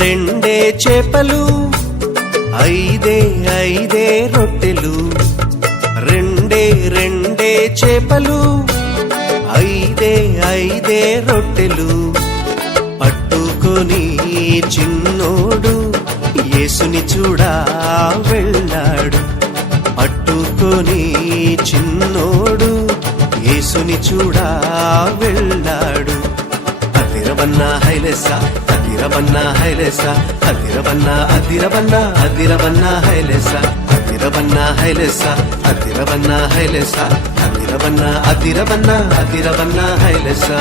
రెండే చేపలు, ఐదే రొట్టెలు. రెండే చేపలు, ఐదే రొట్టెలు. పట్టుకొని చిన్నోడు యేసుని చూడా వెళ్ళాడు. పట్టుకొని చిన్నోడు యేసుని చూడా వెళ్ళాడు. అదిరవన్నా హైలెసా, అదిరవన్నా హైలెసా, అదిరవన్నా అదిరవన్నా అదిరవన్నా హైలెసా, అదిరవన్నా హైలెసా, అదిరవన్నా హైలెసా, అదిరవన్నా అదిరవన్నా అదిరవన్నా హైలెసా.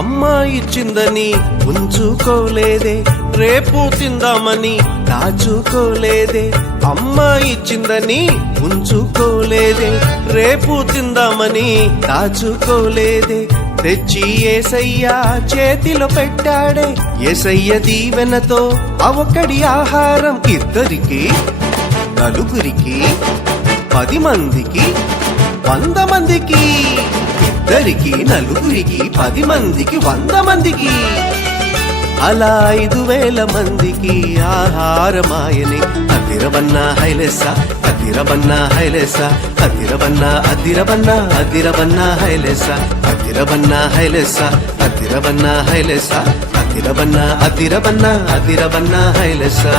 అమ్మ ఇచ్చిందని ఉంచుకోలేదే, రేపు తిందామని దాచుకోలేదే. అమ్మ ఇచ్చిందని ఉంచుకోలేదే, రేపు తిందామని దాచుకోలేదే. తెచ్చి యేసయ్య చేతిలో పెట్టాడే. యేసయ్య దీవెనతో అవకడి ఆహారం ఇద్దరికి, నలుగురికి, 10 మందికి, 100 మందికి. ఇద్దరికి, నలుగురికి, 10 మందికి, 100 మందికి. అలా 5,000 మందికి ఆహారమాయని. అదిరవన్నా హైలెసా, అదిరవన్నా హైలెసా, అదిరవన్నా అదిరవన్నా అదిరవన్నా హైలెసా, అదిరవన్నా హైలెసా, అదిరవన్నా హైలెసా, అదిరవన్నా అదిరవన్నా అదిరవన్నా హైలెసా.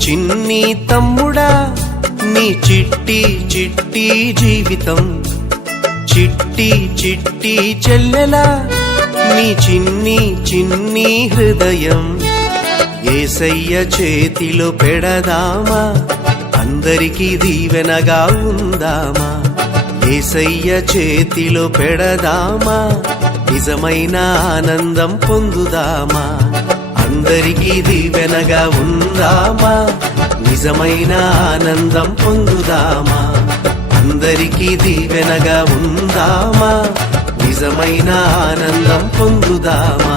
చిన్ని తమ్ముడా, నీ చిట్టి జీవితం. చిట్టి చెల్లెలా, నీ చిన్ని హృదయం. యేసయ్య చేతిలో పెడదామా, అందరికీ దీవెనగా ఉందామా. యేసయ్య చేతిలో పెడదామా, నిజమైన ఆనందం పొందుదామా. అందరికీ దీవెనగా ఉందామా, నిజమైన ఆనందం పొందుదామా. అందరికీ దీవెనగా ఉందామా, నిజమైన ఆనందం పొందుదామా.